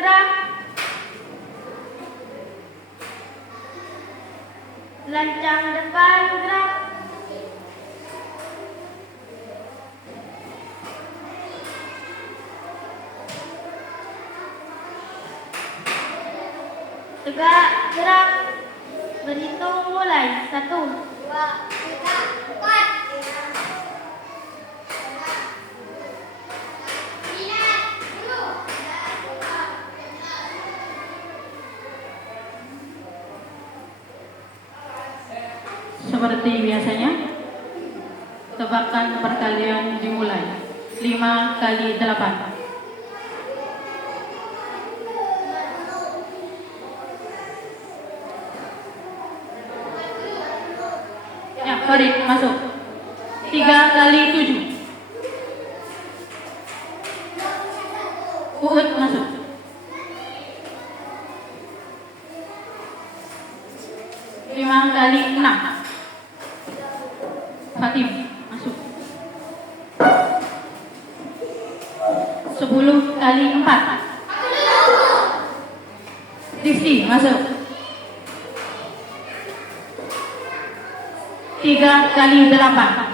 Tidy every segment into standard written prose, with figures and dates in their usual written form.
gerak. Lancang depan gerak. Tegak gerak. Berhitung mulai. 1, 2, 3, 4. Seperti biasanya, tebakan perkalian dimulai. 5 kali 8. Ya, Farid masuk. 3 kali 7. Uud masuk. 5 kali 6. Fatim masuk. 10 kali 4. Rizky masuk. 3 kali 8.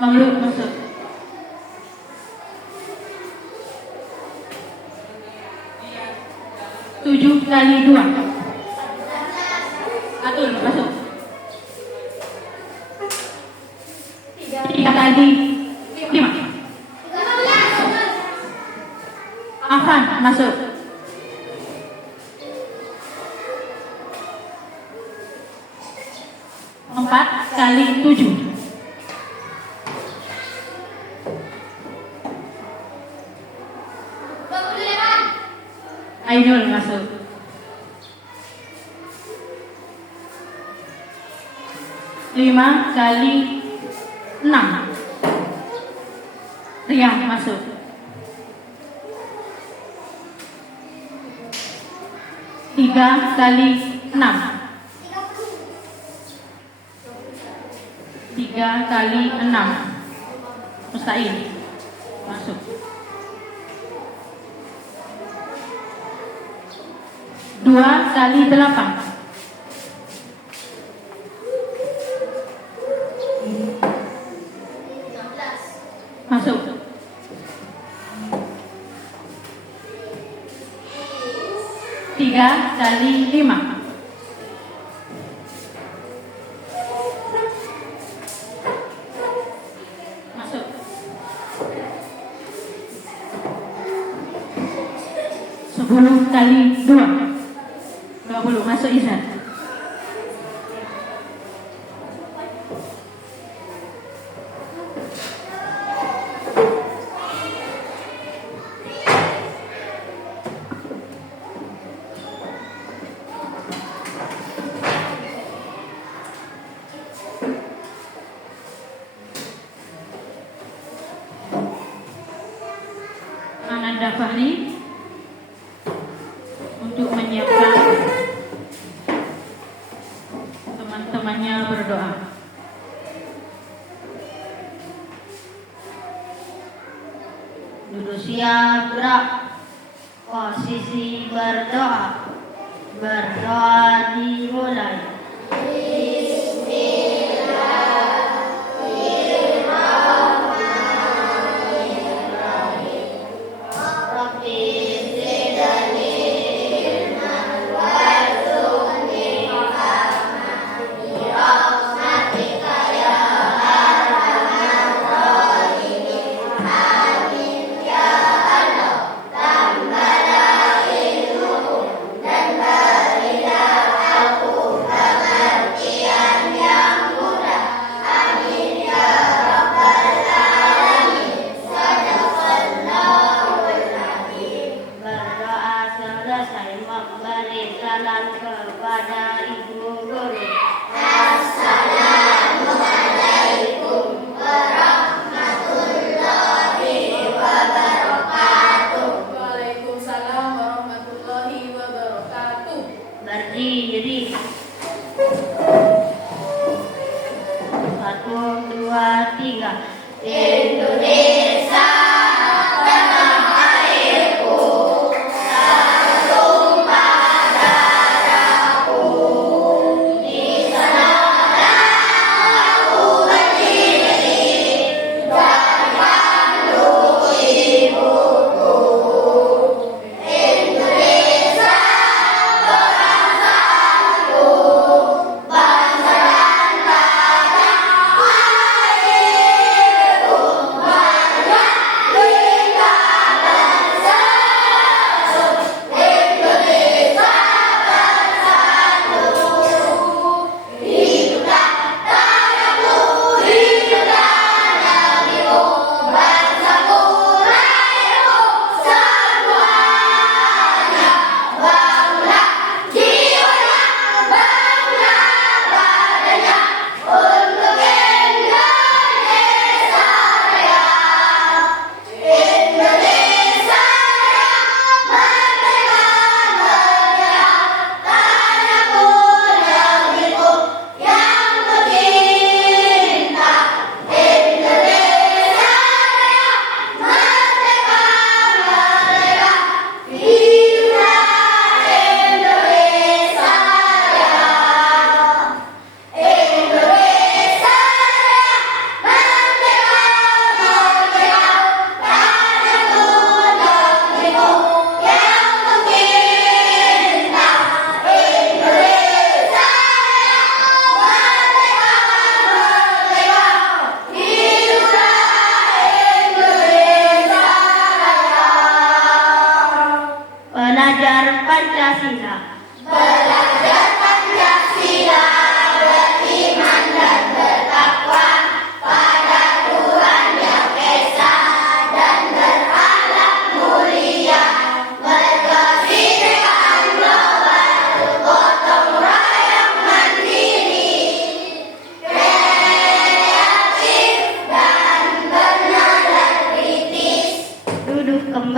Mamluk masuk. 7 kali 2. Atul masuk. 3 kali 5. Afan masuk. 4 kali 7. Ainul masuk. 5 kali 6. Riah masuk. 3 kali 6. 3 kali 6. Mustahil masuk. 2 kali 8. Masuk. 3 kali 5. Masuk. 10 kali 2. 20. Masuk Izan. Ananda Fahri untuk menyiapkan teman-temannya berdoa. Duduk siap gerak. Posisi berdoa. Berdoa dimulai. Dan berilah aku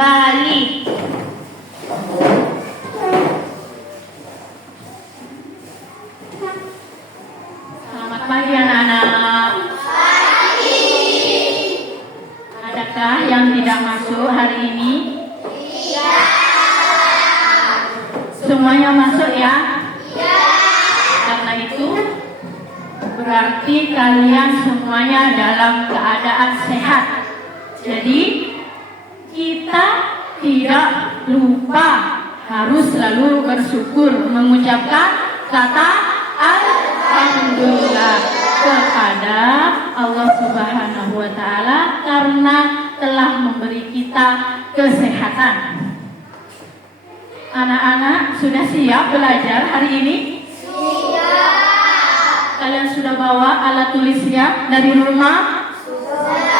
kembali. Selamat pagi anak-anak. Adakah yang tidak masuk hari ini? Semuanya masuk ya? Karena itu berarti kalian semuanya dalam keadaan sehat. Jadi kita tidak lupa harus selalu bersyukur, mengucapkan kata alhamdulillah kepada Allah Subhanahu wa taala karena telah memberi kita kesehatan. Anak-anak sudah siap belajar hari ini? Kalian sudah bawa alat tulisnya dari rumah?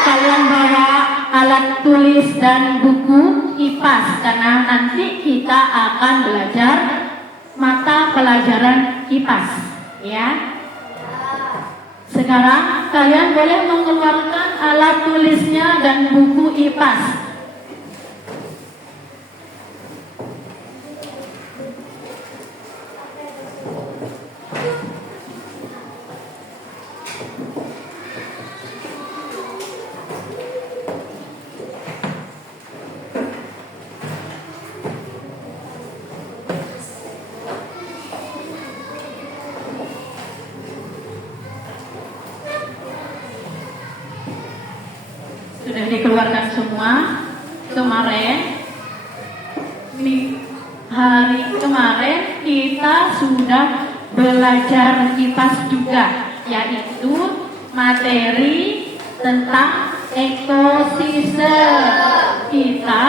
Kalian bawa alat tulis dan buku IPAS karena nanti kita akan belajar mata pelajaran IPAS, ya. Sekarang kalian boleh mengeluarkan alat tulisnya dan buku IPAS. Sudah dikeluarkan semua. Hari kemarin kita sudah belajar IPAS juga, yaitu materi tentang ekosistem. Kita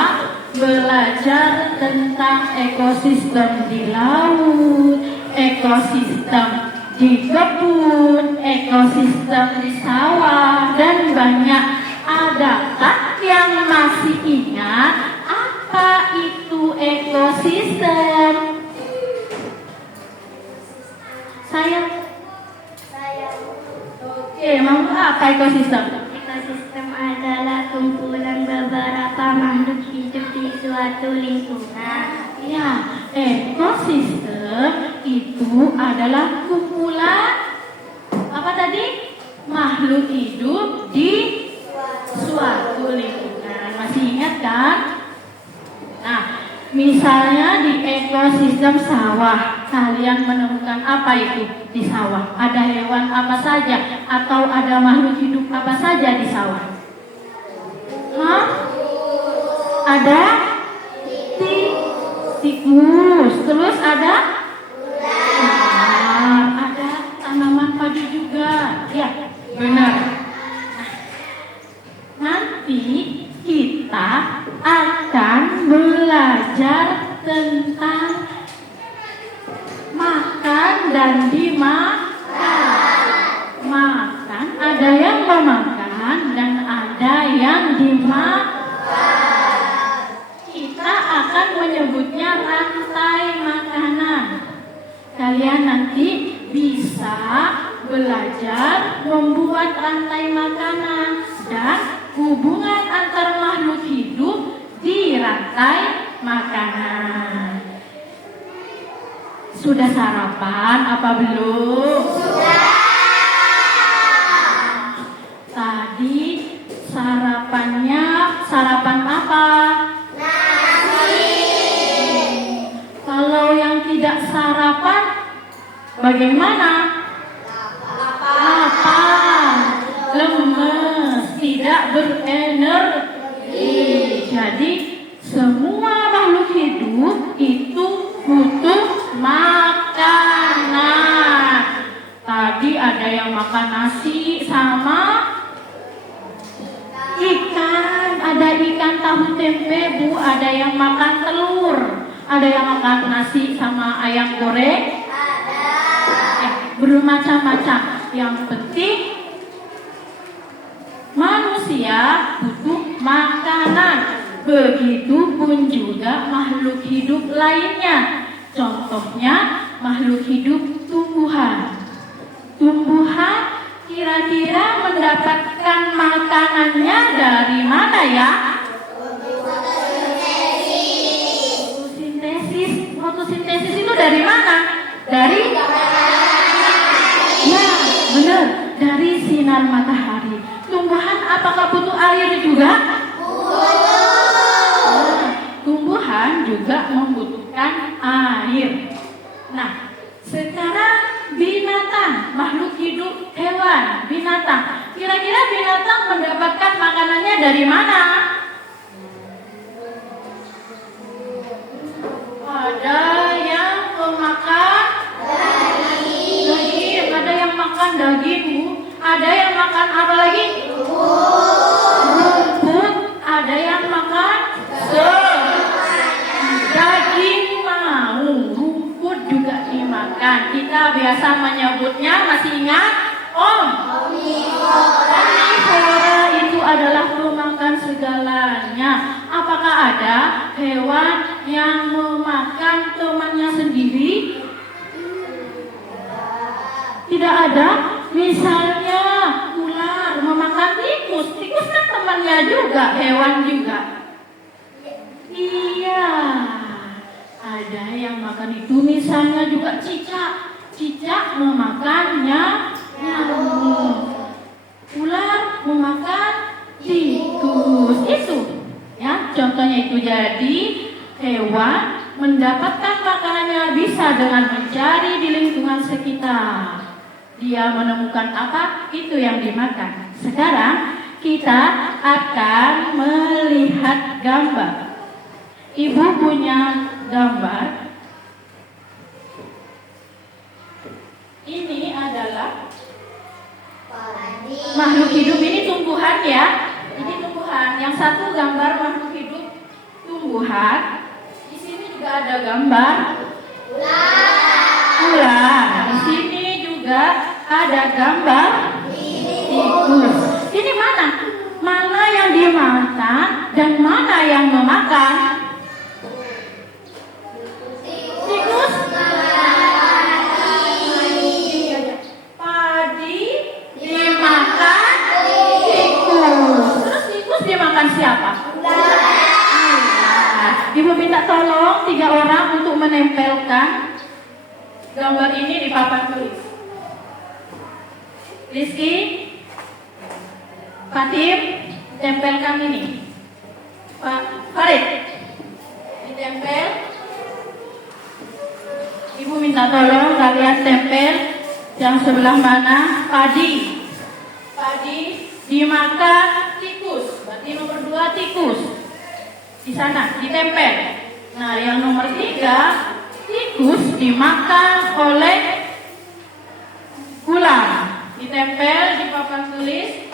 belajar tentang ekosistem di laut, ekosistem di kebun, ekosistem di sawah, dan banyak. Adakah yang masih ingat apa itu ekosistem? Saya. Oke, mau apa ekosistem? Ekosistem adalah kumpulan beberapa makhluk hidup di suatu lingkungan. Ya, ekosistem itu adalah kumpulan apa tadi? Makhluk hidup di suatu lingkungan. Masih ingat kan? Nah, misalnya di ekosistem sawah, kalian menemukan apa itu di sawah? Ada hewan apa saja atau ada makhluk hidup apa saja di sawah? Hah? Ada tikus, terus ada ular, ada tanaman padi juga. Ya, benar. Nanti kita akan belajar tentang makan dan dimakan. Makan, ada yang memakan dan ada yang dimakan. Kita akan menyebutnya rantai makanan. Kalian nanti bisa belajar membuat rantai makanan dan hubungan antar makhluk hidup di rantai makanan. Sudah sarapan apa belum? Sudah. Tadi sarapan apa? Nasi. Kalau yang tidak sarapan bagaimana? Lapar, lemes, tidak berenergi. Jadi semua makhluk hidup itu butuh makanan. Tadi ada yang makan nasi sama ikan. Ada ikan tahu tempe, Bu. Ada yang makan telur. Ada yang makan nasi sama ayam goreng. Bermacam-macam. Yang penting manusia butuh makanan. Begitupun juga makhluk hidup lainnya. Contohnya makhluk hidup tumbuhan. Tumbuhan kira-kira mendapatkan makanannya dari mana ya? dari mana? Dari ya, benar, dari sinar matahari. Tumbuhan apakah butuh air juga? Tumbuhan juga membutuhkan air. Nah, sekarang binatang, makhluk hidup, hewan, binatang. Kira-kira binatang mendapatkan makanannya dari mana? Ada yang memakan daging, ada yang makan daging, Bu. Ada yang makan apa lagi? Rumput, ada yang makan daging mau, rumput juga dimakan. Kita biasa menyebutnya, masih ingat? Omnivora itu adalah pemakan segalanya. Apakah ada hewan yang memakan temannya sendiri? Tidak ada. Misalnya ular memakan tikus. Tikus kan temannya juga, hewan juga. Iya, ada yang makan itu. Misalnya juga cicak. Cicak memakannya nyamuk. Ular memakan tikus. Itu ya, contohnya itu. Jadi hewan mendapatkan makanannya bisa dengan mencari di lingkungan sekitar. Dia menemukan apa, itu yang dimakan. Sekarang kita akan melihat gambar. Ibu punya gambar. Ini adalah makhluk hidup, ini tumbuhan ya. Ini tumbuhan. Yang satu gambar makhluk hidup tumbuhan. Di sini juga ada gambar ular. Di sini juga ada gambar tikus. Ini mana? Mana yang dimakan dan mana yang memakan? Tikus. Padi dimakan tikus. Terus tikus dimakan siapa? Ibu minta tolong 3 orang untuk menempelkan gambar ini di papan tulis. Rizky, Fatim, tempelkan ini. Pak Farid, ditempel. Ibu minta tolong kalian tempel yang sebelah mana. Padi dimakan tikus. Berarti nomor 2 tikus. Di sana ditempel. Nah, yang nomor 3 tikus dimakan oleh ular. Ditempel di papan tulis.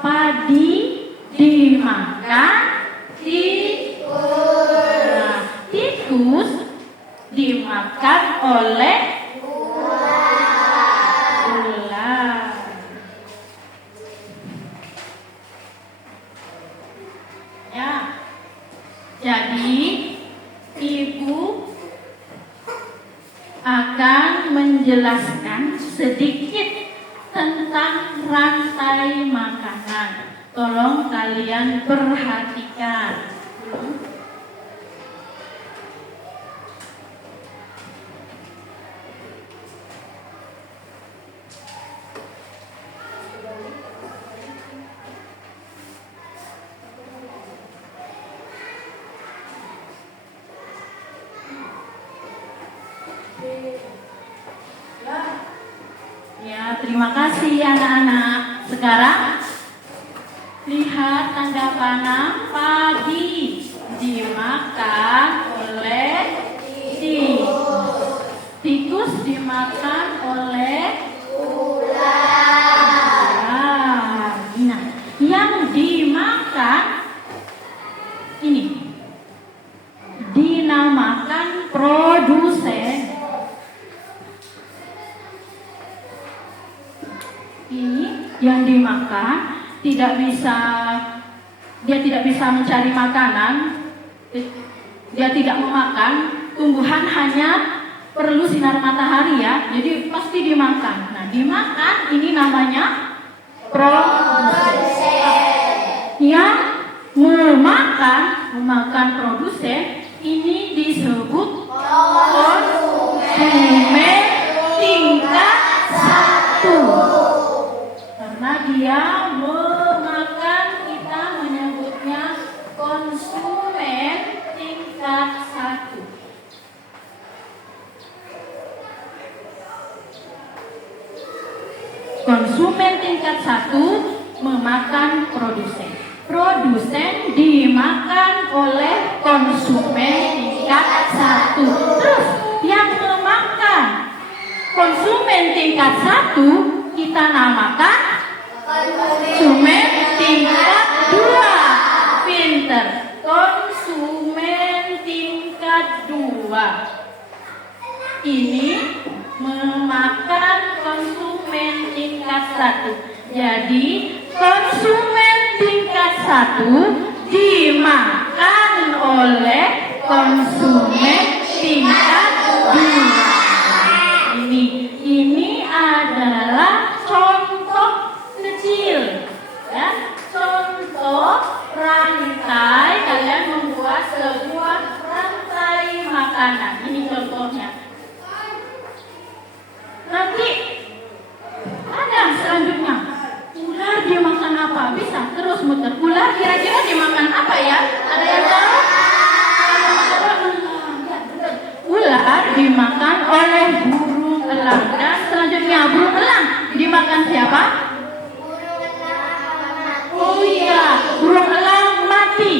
Padi dimakan tikus. Nah, tikus dimakan oleh ular. Ya. Jadi ibu akan menjelaskan sedikit tentang rantai makanan. Tolong kalian perhatikan. Ya, terima kasih anak-anak. Sekarang lihat tanda panah. Padi dimakan oleh tikus. Tikus dimakan oleh ular. Nah, yang dimakan ini dinamakan produsen. Ini yang dimakan tidak bisa mencari makanan, dia tidak memakan, tumbuhan hanya perlu sinar matahari ya, jadi pasti dimakan. Nah, dimakan ini namanya produsen. Yang memakan produsen ini disebut konsumen tingkat 1. Karena dia memakan, kita menyebutnya konsumen tingkat 1. Konsumen tingkat 1 memakan produsen. Produsen dimakan oleh konsumen tingkat 1. Terus yang memakan konsumen tingkat 1 kita namakan konsumen tingkat 2. Pinter. Konsumen tingkat 2 ini memakan konsumen tingkat 1. Jadi konsumen tingkat 1 dimakan oleh konsumen tingkat 2. Ini adalah contoh kecil ya, contoh rantai. Kalian membuat sebuah rantai makanan. Ini contohnya. Nanti ada selanjutnya. Ular dimakan apa? Bisa terus muter. Ular kira-kira dimakan apa ya? Ada yang tahu? Ular dimakan oleh burung elang. Dan selanjutnya burung elang dimakan siapa? Oh iya, burung elang mati.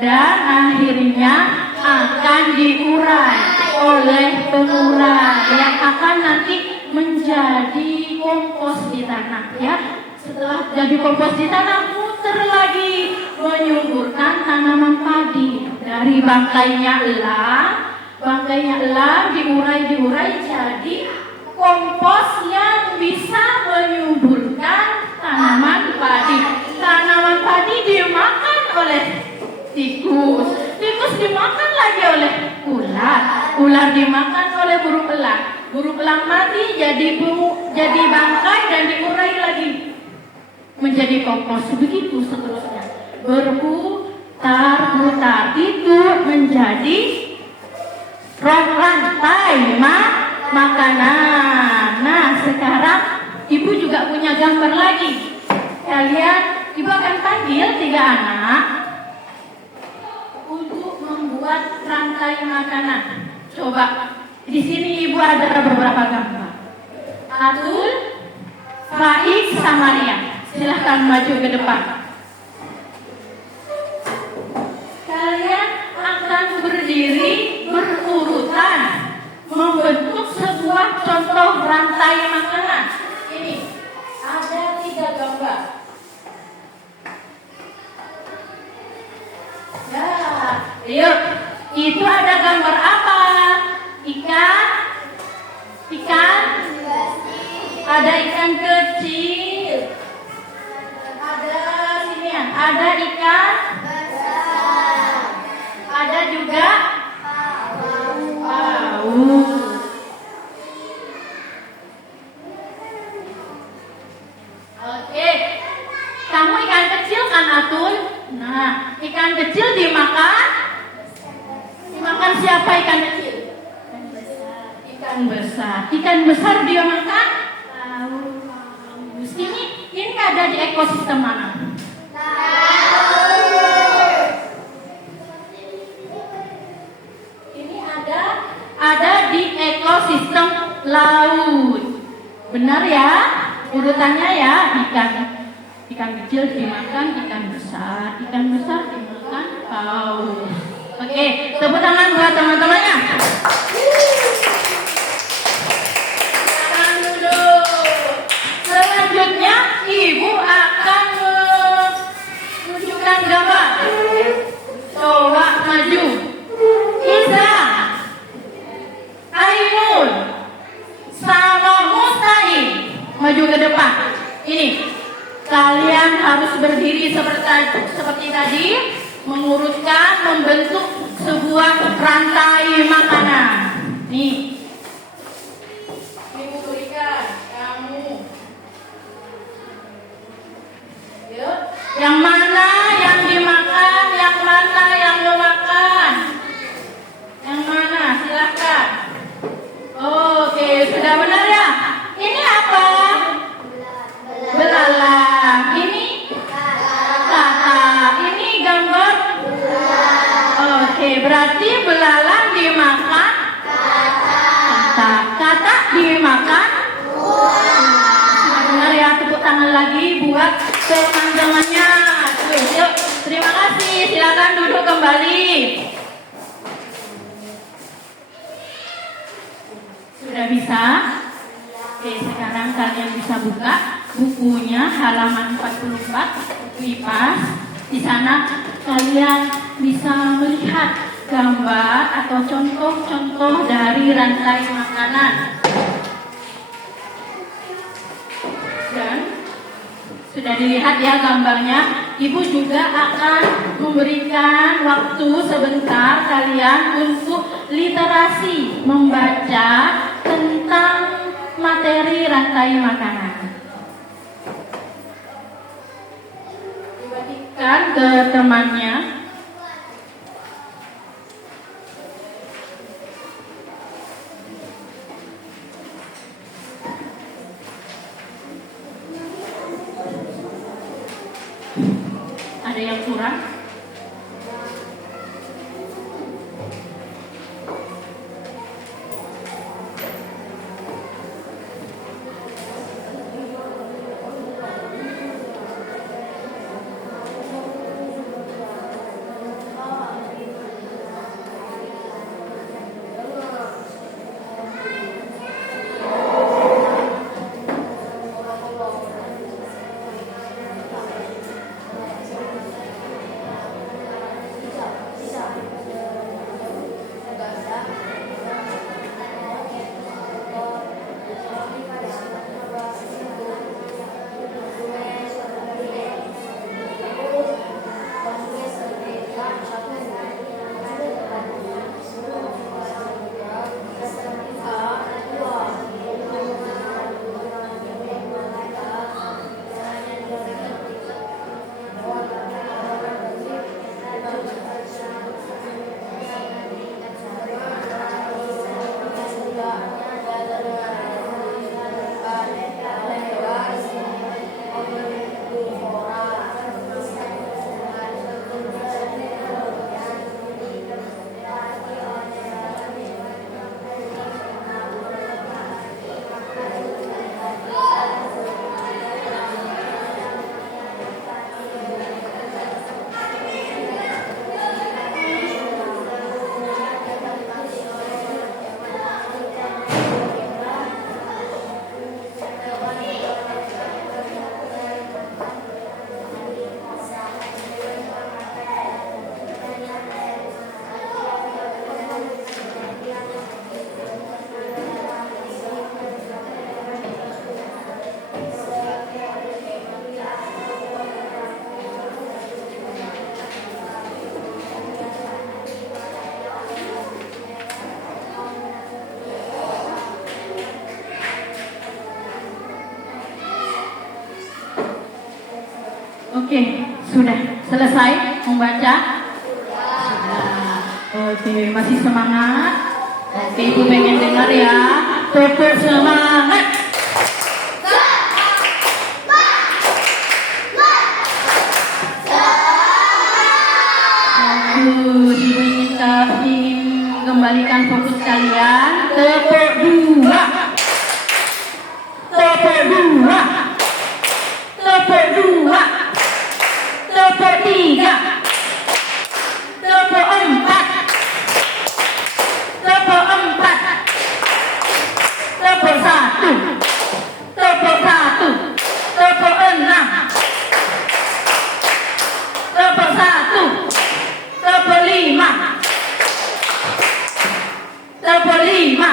Dan akhirnya akan diurai oleh pengurai yang akan nanti menjadi kompos di tanah ya. Setelah jadi kompos di tanah, muter lagi menyuburkan tanaman padi. Dari bangkainya elang diurai jadi kompos yang bisa menyuburkan tanaman padi. Tanaman padi dimakan oleh tikus. Tikus dimakan lagi oleh ular. Ular dimakan oleh burung elang. Burung elang mati jadi bangkai dan diurai lagi menjadi kompos. Begitu seterusnya. Berputar-putar itu menjadi rantai makanan. Nah, sekarang ibu juga punya gambar lagi. Ibu akan panggil 3 anak untuk membuat rantai makanan. Coba, di sini ibu ada beberapa gambar. Atul, Faiz, sama Rian. Silahkan maju ke depan. Kalian akan berdiri berurutan membentuk sebuah contoh rantai makanan. Ini ada 3 gambar. Ya, yuk. Itu ada gambar apa? Ikan. Ada ikan kecil. Ada ikan besar. Ada juga paus. Oke. Kamu ikan kecil kan, Atul? Nah, ikan kecil dimakan siapa ikan kecil? Ikan besar dia makan paus. Ini ada di ekosistem mana? Ini ada di ekosistem laut. Benar ya? Urutannya ya, ikan kecil dimakan ikan besar dimakan paus. Oke, tepuk tangan buat teman-temannya. Sekarang dulu. Selanjutnya ibu akan menunjukkan gambar. Coba maju. Isa, Ainul, sama Mustahil. Maju ke depan. Ini. Kalian harus berdiri seperti tadi, mengurutkan, membentuk sebuah rantai makanan. Nih, Ibu berikan kamu. Yuk, yang mana yang dimakan, yang mana yang memakan? Yang mana? Silakan. Oke, sudah benar ya? Ini apa? Belalang. Ini kata. Ini gambar. Oke, berarti belalang dimakan. Kata dimakan. Sudah benar ya? Tepuk tangan lagi buat teman-temannya. Yuk, terima kasih. Silakan duduk kembali. Sudah bisa? Oke, sekarang kalian bisa buka bukunya halaman 44 buku IPAS. Di sana kalian bisa melihat gambar atau contoh-contoh dari rantai makanan. Dan sudah dilihat ya gambarnya. Ibu juga akan memberikan waktu sebentar kalian untuk literasi, membaca tentang materi rantai makanan. Dibagikan ke temannya. Ada yang kurang? Oke, sudah selesai membaca? Sudah. Oke, masih semangat? Oke, Ibu pengen dengar ya. Tepuk semangat. Ibu ingin kembalikan fokus kalian. Tepuk dua. Tepuk dua. Tepuk dua. Tepuk tiga. Tepuk empat. Tepuk empat. Tepuk satu. Tepuk satu. Tepuk enam. Tepuk satu. Tepuk lima. Tepuk lima.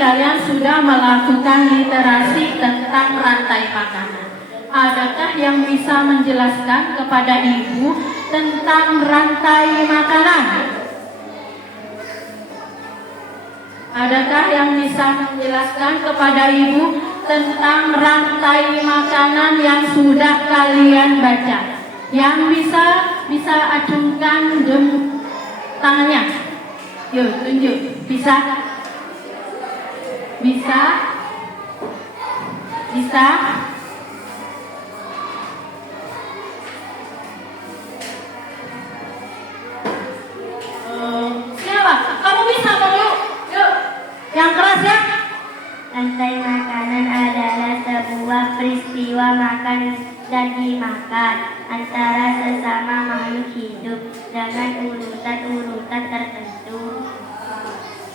kalian sudah melakukan literasi tentang rantai makanan. Adakah yang bisa menjelaskan kepada Ibu tentang rantai makanan? Adakah yang bisa menjelaskan kepada Ibu tentang rantai makanan yang sudah kalian baca? Yang bisa acungkan tangannya. Yuk, tunjuk. Bisa? Bisa? Bisa? Siapa? Kamu bisa mau yuk? Yuk. Yang keras ya? Rantai makanan adalah sebuah peristiwa makan dan dimakan antara sesama makhluk hidup dengan urutan-urutan tertentu.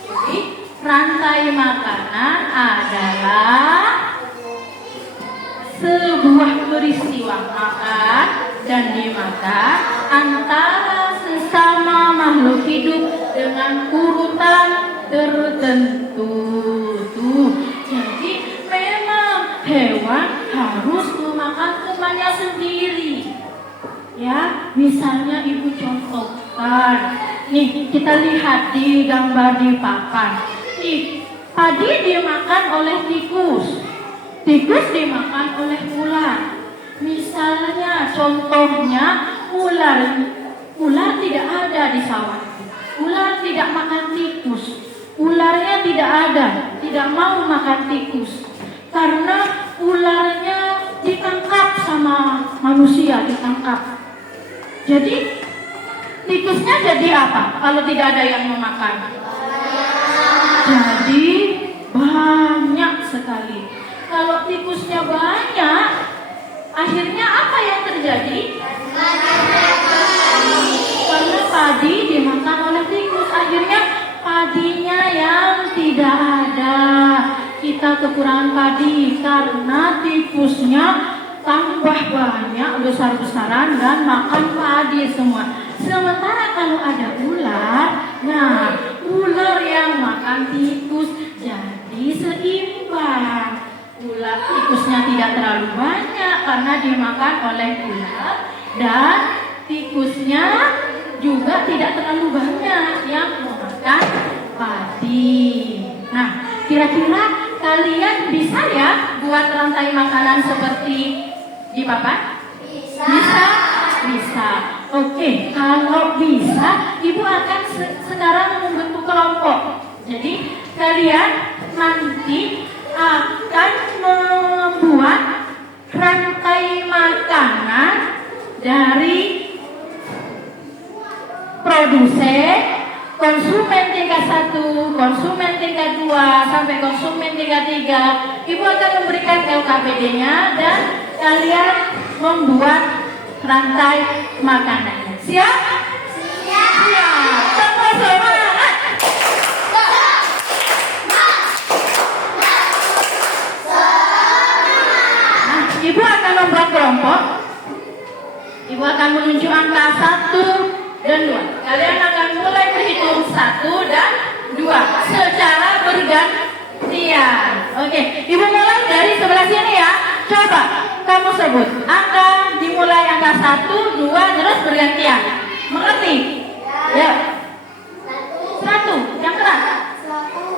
Jadi, rantai makanan adalah sebuah peristiwa makan dan dimakan antara sesama makhluk hidup dengan urutan tertentu. Tuh, jadi memang hewan harus memakan temannya sendiri. Ya, misalnya Ibu contohkan. Nih, kita lihat di gambar di papan. Nih, padi dimakan oleh tikus. Tikus dimakan oleh ular. Misalnya, contohnya ular tidak ada di sawah. Ular tidak makan tikus. Ularnya tidak ada, tidak mau makan tikus. Karena ularnya ditangkap sama manusia, ditangkap. Jadi, tikusnya jadi apa kalau tidak ada yang memakan? Jadi, banyak sekali. Kalau tikusnya banyak, akhirnya apa yang terjadi? Karena padi dimakan oleh tikus, akhirnya padinya yang tidak ada. Kita kekurangan padi karena tikusnya tambah banyak, besar-besaran dan makan padi semua. Sementara kalau ada ular, nah ular yang makan tikus jadi seimbang. Ular tikusnya tidak terlalu banyak karena dimakan oleh ular, dan tikusnya juga tidak terlalu banyak yang memakan padi. Nah, kira-kira kalian bisa ya buat rantai makanan seperti di papan? Bisa? Bisa. Oke, kalau bisa, Ibu akan sekarang membentuk kelompok. Jadi, kalian nanti akan membuat rantai makanan dari produsen, konsumen tingkat 1, konsumen tingkat 2, sampai konsumen tingkat 3. Ibu akan memberikan LKPD-nya dan kalian membuat rantai makanannya. Siap? Siap. Sama semangat. Nah, Ibu akan membuat kelompok. Ibu akan menunjuk angka 1 dan 2. Kalian akan mulai berhitung 1 dan 2 secara bergantian. Oke, Ibu mulai dari sebelah sini ya. Coba kamu sebut angka, dimulai angka 1, 2, terus bergantian. Mengerti? Ya. 1, yang keras.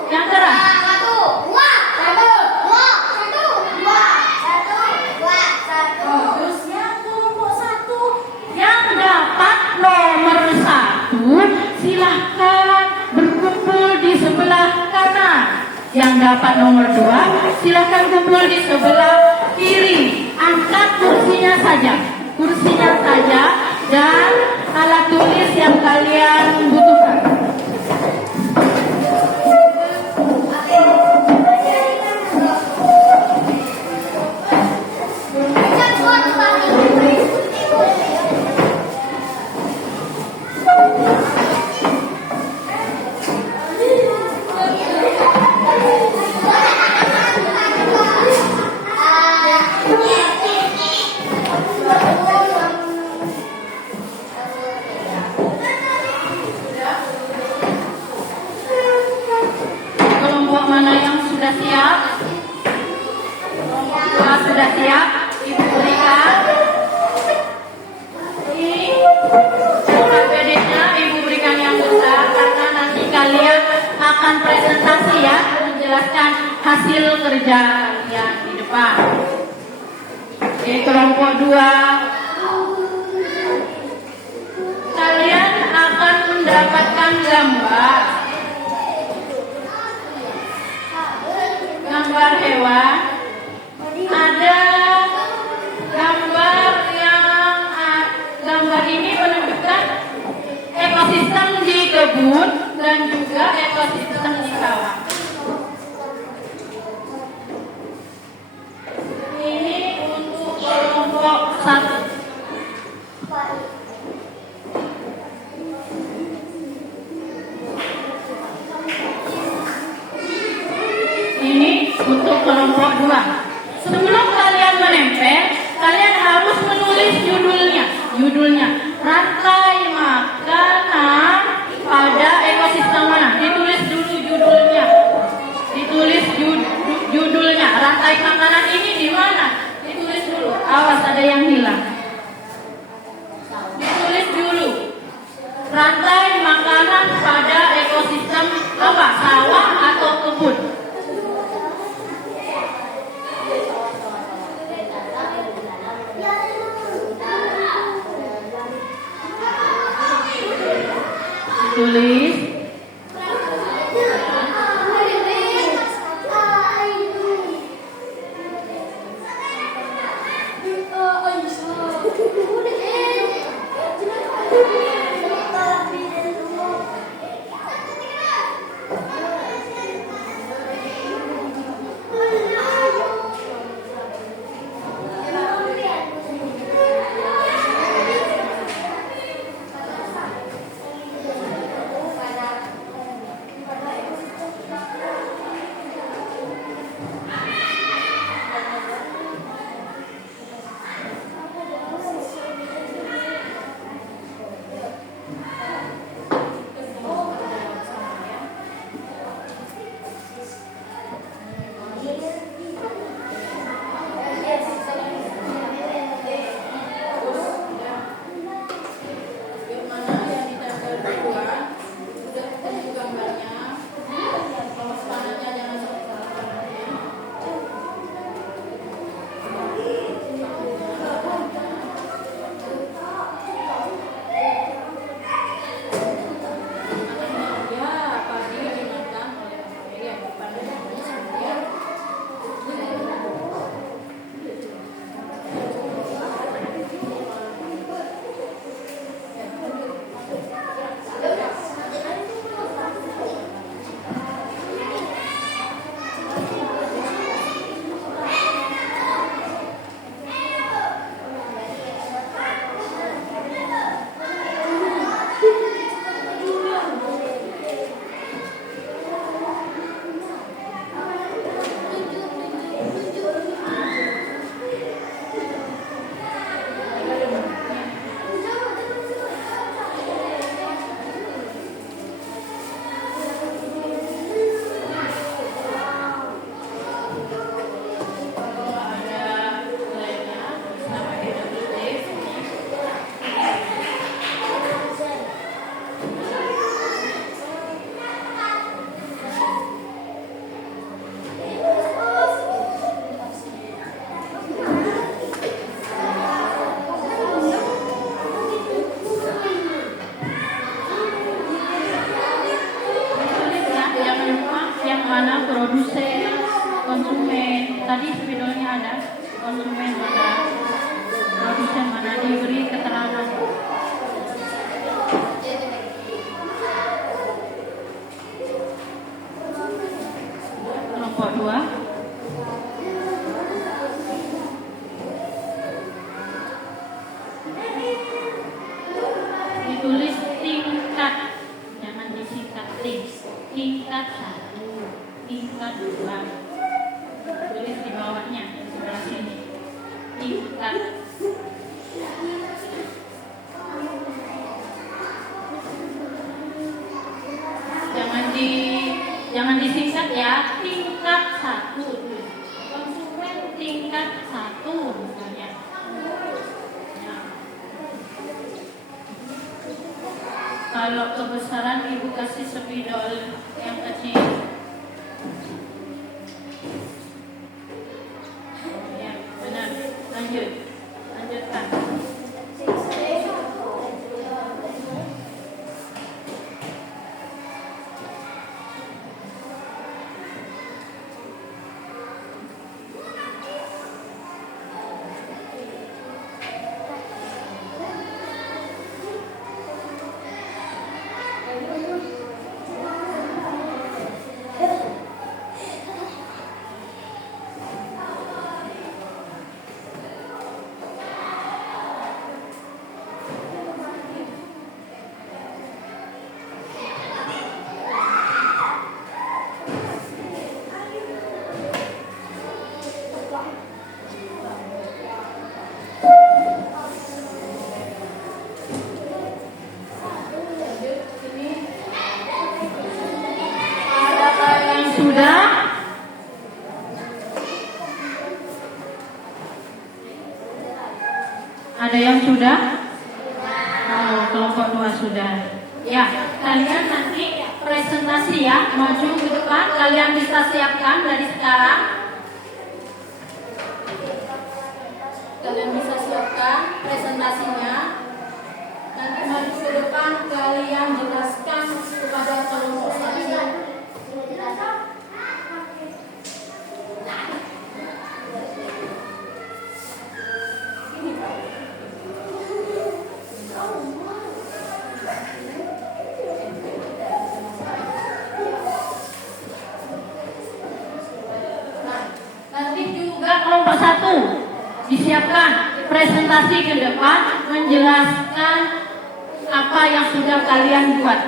Yang keras. 1, 2, 1, 2, 1, 2, 1, 2, 1. Terus yang kelompok 1 yang dapat nomor 1 silahkan berkumpul di sebelah kanan. Yang dapat nomor 2 silahkan kumpul di sebelah kiri. Angkat kursinya saja, dan alat tulis yang kalian butuhkan. siap? Kelas sudah siap? Ibu berikan. Ini KPD-nya Ibu berikan yang besar karena nanti kalian akan presentasi ya, menjelaskan hasil kerja kalian di depan. Oke, kelompok 2. Kalian akan mendapatkan gambar hewan. Ada gambar ini menunjukkan ekosistem di kebun dan juga ekosistem di sawah. Ini untuk kelompok 1. Ini untuk kelompok 2. Sebelum kalian menempel, kalian harus menulis judulnya. Rantai makanan pada ekosistem mana? Ditulis dulu judulnya. Judulnya. Rantai makanan ini di mana? Ditulis dulu. Awas ada yang hilang. Ditulis dulu. Rantai makanan pada ekosistem apa? Sawah atau kebun? Tulis. Mana produsen, konsumen. Tadi spidolnya ada konsumen mana, produsen mana, diberi keterangan. Kelompok 2. Ditulis tingkat, jangan disingkat tingkat 1, tingkat 2. Tulis di bawahnya, di sebelah sini. Tingkat. Jangan disingkat ya, tingkat 1. Kalau kebesaran ibu kasih spidol yang kecil. Ya, benar. Lanjutkan. Sudah? Ada yang sudah? Oh, kelompok 2 sudah. Ya, kalian nanti presentasi ya, maju ke depan. Kalian bisa siapkan dari sekarang. Kalian bisa siapkan presentasinya. Nanti maju ke depan, kalian jelaskan kepada kelompok 1. Nanti juga kelompok 1 disiapkan presentasi ke depan menjelaskan apa yang sudah kalian buat.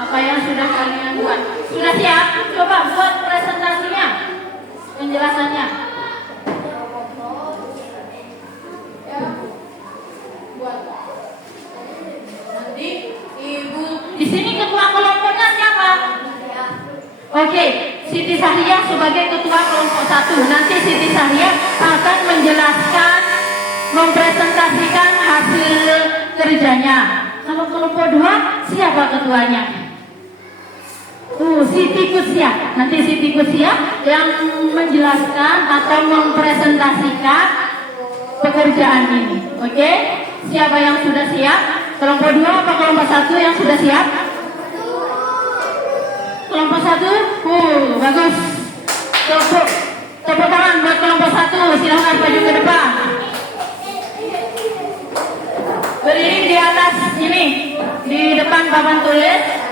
Apa yang sudah kalian buat? Sudah siap? Coba buat presentasinya, penjelasannya. Ya, buat. Nanti ibu di sini ketua kelompoknya siapa? Oke, Siti Sahria sebagai ketua kelompok 1. Nanti Siti Sahria akan menjelaskan, mempresentasikan hasil kerjanya. Kalau kelompok 2 siapa ketuanya? Siti Kusia. Nanti Siti Kusia yang menjelaskan atau mempresentasikan pekerjaan ini. Oke? Siapa yang sudah siap? Kelompok 2 apa kelompok 1 yang sudah siap? Kelompok 1? Bagus. Tepuk tangan buat kelompok 1. Silahkan maju ke depan. Berdiri di atas ini, di depan papan tulis.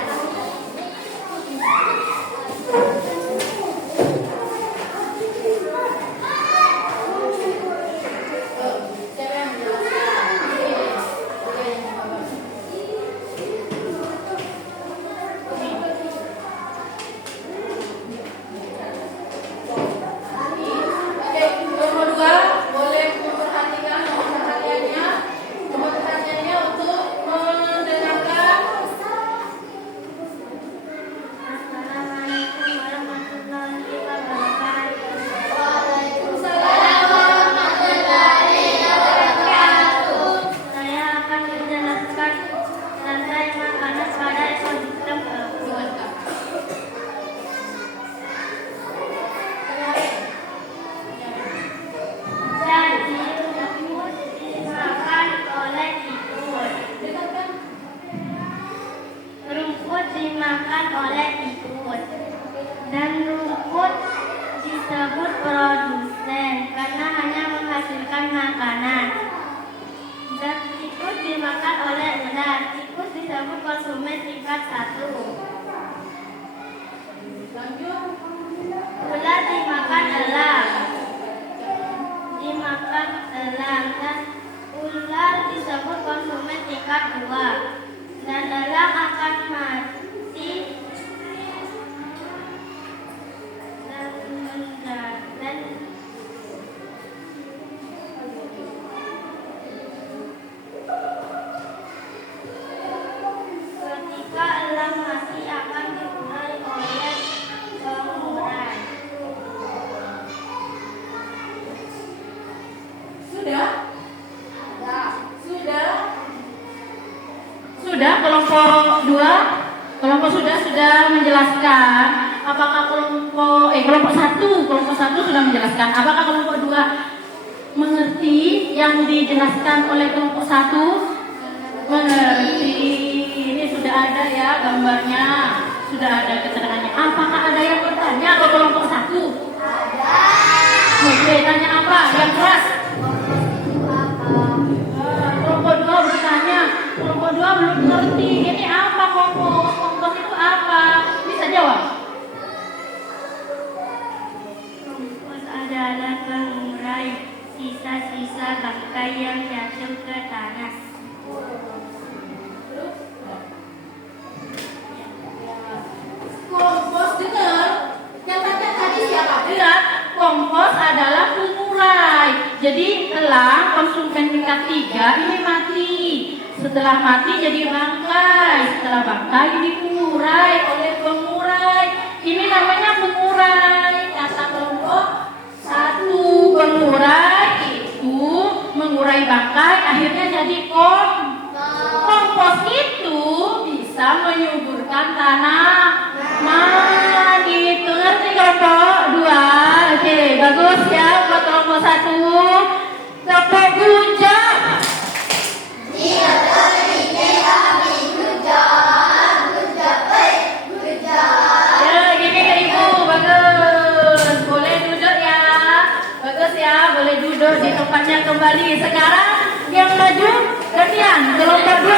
Dimakan oleh tikus dan rumput disebut produsen karena hanya menghasilkan makanan. Dan tikus dimakan oleh ular. Tikus disebut konsumen tingkat 1. Ular dimakan elang. Dan ular disebut konsumen tingkat 2. Dan elang akan mati dan ketika elang mati akan diurai oleh pengurai. Sudah? Sudah? sudah menjelaskan. Apakah kelompok satu sudah menjelaskan. Apakah kelompok 2 mengerti yang dijelaskan oleh kelompok 1? Mengerti. Ini sudah ada ya gambarnya, sudah ada keterangannya. Apakah ada yang bertanya ke kelompok 1? Ada. Oke, tanya apa? Yang keras. Kelompok 2 bertanya. Kelompok 2 belum mengerti. Ini apa kompos? Kompos itu apa? Bisa jawab? Kompos adalah pengurai sisa-sisa bangkai yang jatuh ke tanah. Kompos dengar? Yang tadi siapa? Lihat, kompos adalah pengurai. Jadi elang konsumen tingkat 3 ini mati. Setelah mati jadi bangkai. Setelah bangkai diurai oleh pengurai. Ini namanya pengurai. Kata kelompok 1, pengurai itu mengurai bangkai akhirnya jadi kompos itu bisa menyuburkan tanah. Gitu. Ngerti kelompok 2? Oke, bagus ya buat kelompok 1. Tepuk gujang. Ya, gini ke ibu, bagus. Boleh duduk ya. Bagus ya, boleh duduk di tempatnya kembali. Sekarang yang maju gantian kelompok 2.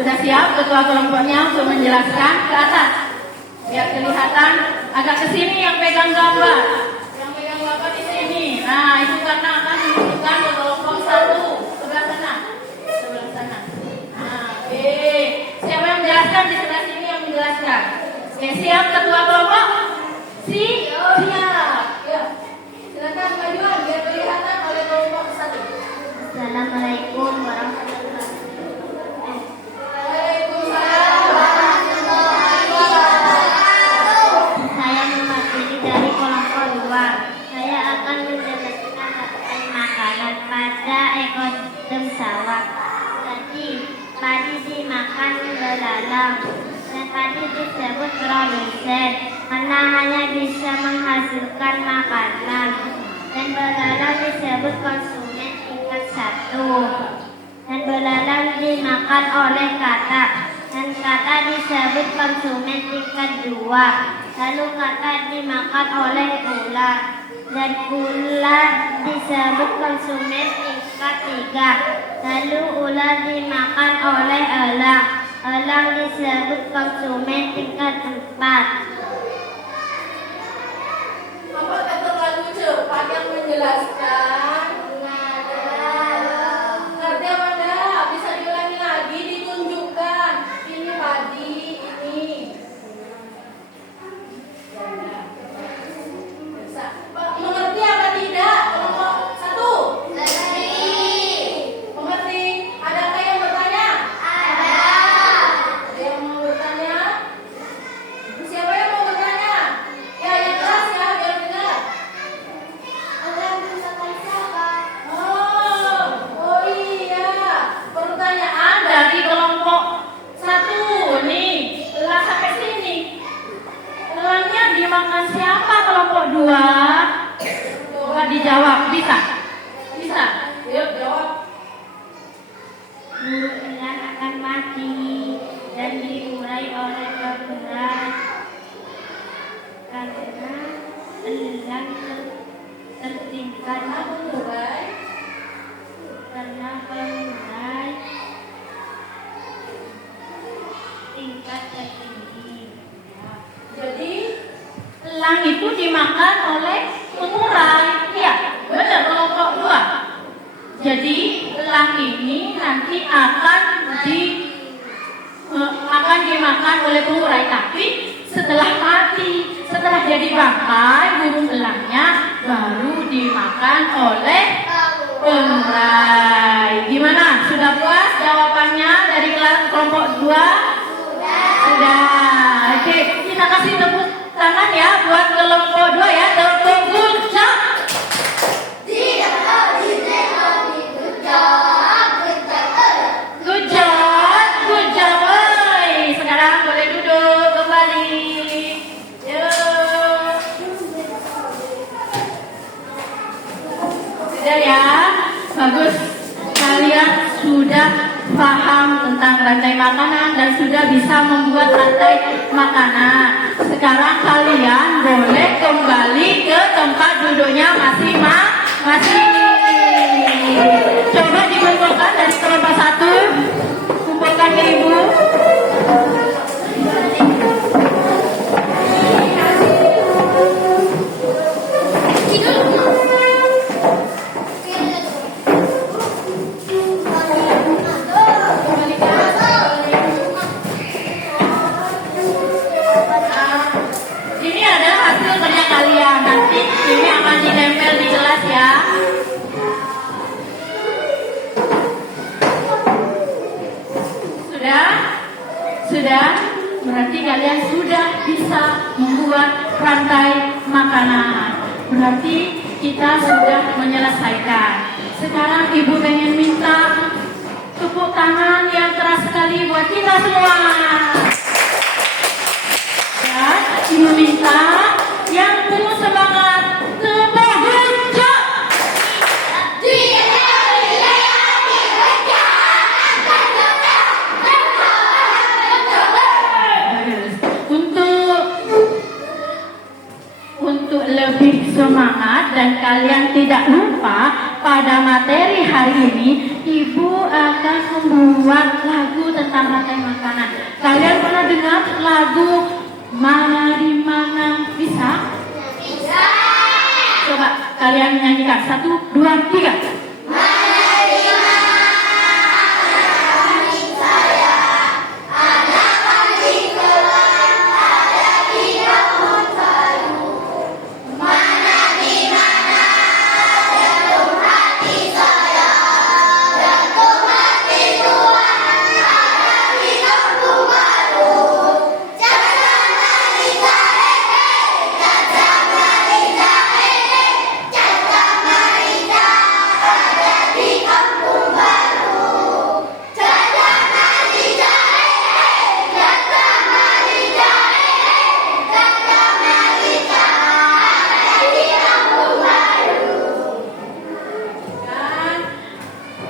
Sudah siap ketua kelompoknya untuk menjelaskan? Ke atas biar kelihatan, agak ke sini yang pegang gambar. Yang pegang gambar di sini. Nah, itu karena akan menunjukkan ke kelompok 1 sebelah sana. Sebelah sana. Nah, oke. Siapa yang menjelaskan? Di sebelah sini yang menjelaskan. Oke, siap ketua kelompok? Siap. Ya. Silakan majuan biar kelihatan oleh kelompok 1. Assalamualaikum warahmatullahi wabarakatuh. Saya mewakili dari kelompok 2. Saya akan menjelaskan tentang makanan pada ekosistem sawah. Jadi, padi dimakan belalang dan padi disebut produsen karena hanya bisa menghasilkan makanan, dan belalang disebut konsumen tingkat 1. Dan belalang dimakan oleh kata, dan kata disebut konsumen tingkat 2. Lalu kata dimakan oleh ular, dan ular disebut konsumen tingkat 3. Lalu ular dimakan oleh elang, elang disebut konsumen tingkat 4. Apakah terlalu cepat yang menjelaskan? Ngerti apa enggak? Bisa diulangi lagi, ditunjukkan. Ini padi, ini. Bisa. Mengerti apa tidak? Kelompok 1. Mengerti? Adakah yang bertanya? Ada yang mau bertanya? Siapa yang mau bertanya? Ya, yang keras ya, biar dengar. Oh iya. Pertanyaan dari kelompok 1 nih. Elang sampai sini. Elangnya dimakan siapa kelompok 2? Coba dijawab, bisa? Bisa? Yuk jawab. Burung elang akan mati dan diurai oleh beberapa karena elang tertinggal karena pengurai tingkat tertinggi. Jadi elang itu dimakan oleh pengurai. Iya, benar kelompok 2. Jadi elang ini nanti akan dimakan oleh pengurai, tapi setelah mati, setelah jadi bangkai, burung elangnya baru dimakan oleh pengurai. Gimana? Sudah puas jawabannya dari kelompok 2? Sudah. Oke, kita kasih tepuk tangan ya buat kelompok 2 ya. Tepuk gujang. kalian sudah paham tentang rantai makanan dan sudah bisa membuat rantai makanan. Sekarang kalian boleh kembali ke tempat duduknya masing-masing. Coba dikumpulkan dari kelompok 1. Kumpulkan ke ibu. Ini adalah hasil kerja kalian. Nanti ini akan ditempel di kelas ya. Sudah? Berarti kalian sudah bisa membuat rantai makanan. Berarti kita sudah menyelesaikan. Sekarang ibu pengen minta tepuk tangan yang keras sekali buat kita semua. Dan ibu minta yang penuh semangat tepuk gojok. Untuk lebih semangat dan kalian tidak lupa pada materi hari ini, ibu akan membuat lagu tentang rantai makanan. Kalian pernah dengar lagu Mana di Mana? Bisa? Bisa. Coba kalian nyanyikan 1, 2, 3.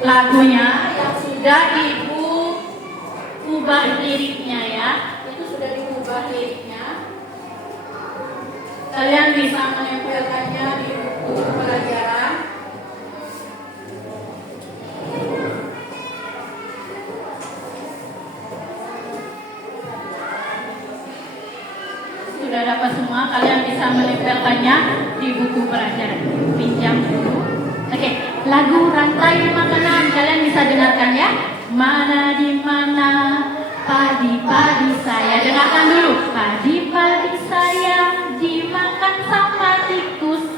Lagunya yang sudah ibu ubah liriknya ya, itu sudah diubah liriknya. Kalian bisa menempelkannya di buku pelajaran. Sudah dapat semua, kalian bisa menempelkannya di buku pelajaran. Pinjam dulu. Oke, lagu rantai makanan kalian bisa dengarkan ya. Mana di mana padi-padi saya. Dengarkan dulu. Padi-padi saya dimakan sama tikus.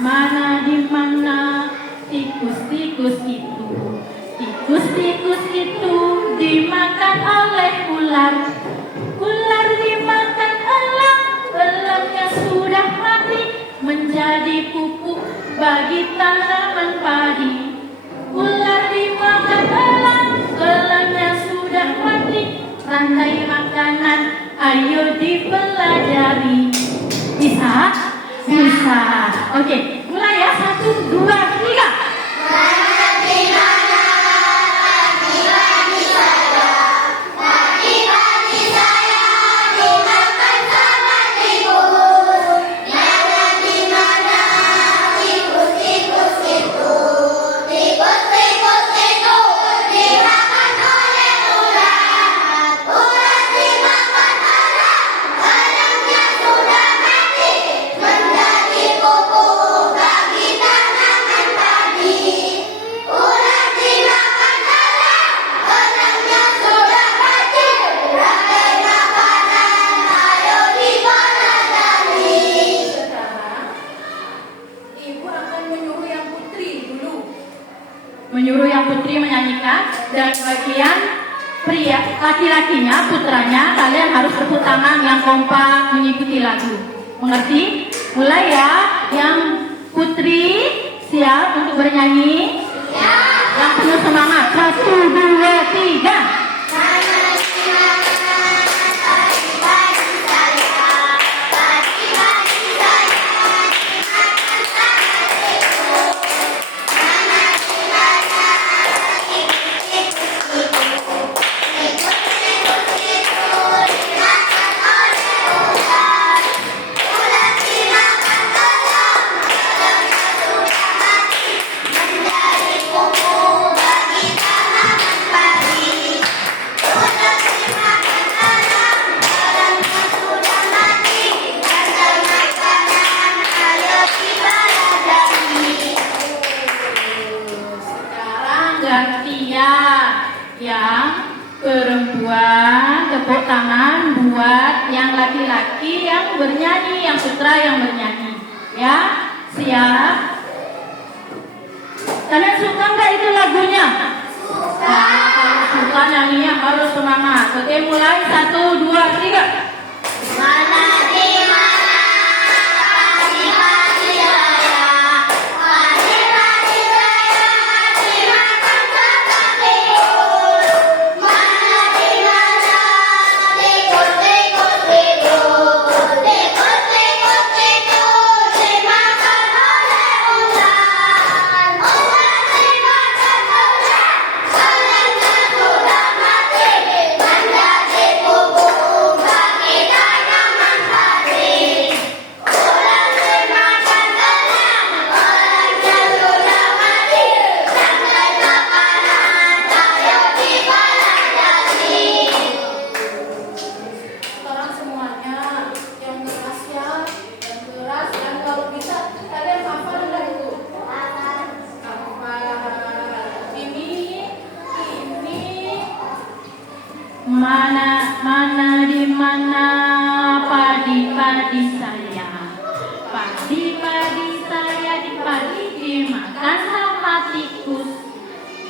Mana di mana tikus-tikus itu. Tikus-tikus itu dimakan oleh ular. Ular dimakan elang. Elangnya sudah mati menjadi pupuk bagi tanaman padi. Ular dimakan elang, elangnya sudah mati. Rantai makanan, ayo dipelajari. Bisa? Bisa. Oke, mulai ya. 1, 2, 3. Menyuruh yang putri menyanyikan, dan bagian pria, laki-lakinya, putranya, kalian harus tepuk tangan yang kompak mengikuti lagu. Mengerti? Mulai ya. Yang putri siap untuk bernyanyi? Ya. Yang penuh semangat. 1, 2, 3. gantian. Yang perempuan tepuk tangan buat yang laki-laki yang bernyanyi, yang putra yang bernyanyi. Ya, siap? Kalian suka nggak itu lagunya? Nah, kalau suka nyanyinya harus semangat. Oke, mulai 1, 2, 3. Mana di mana pagi-pagi raya, pagi-pagi raya masih makan kakak tikus. Mana di mana tikus-tikus tikus, tikus-tikus tikus dimakan oleh ular. Ular dimakan ular, ularnya sudah mati menjadi bubur bagi tanaman padi. Ular dimakan elang, ularnya sudah mati sampai makanan ayo dipelajari. Sekarang semuanya yang keras ya, yang keras, yang kalau bisa kalian hafal nggak itu? Hafal. Ini mana di mana padi-padi saya, padi-padi saya di padi dimakan sama tikus.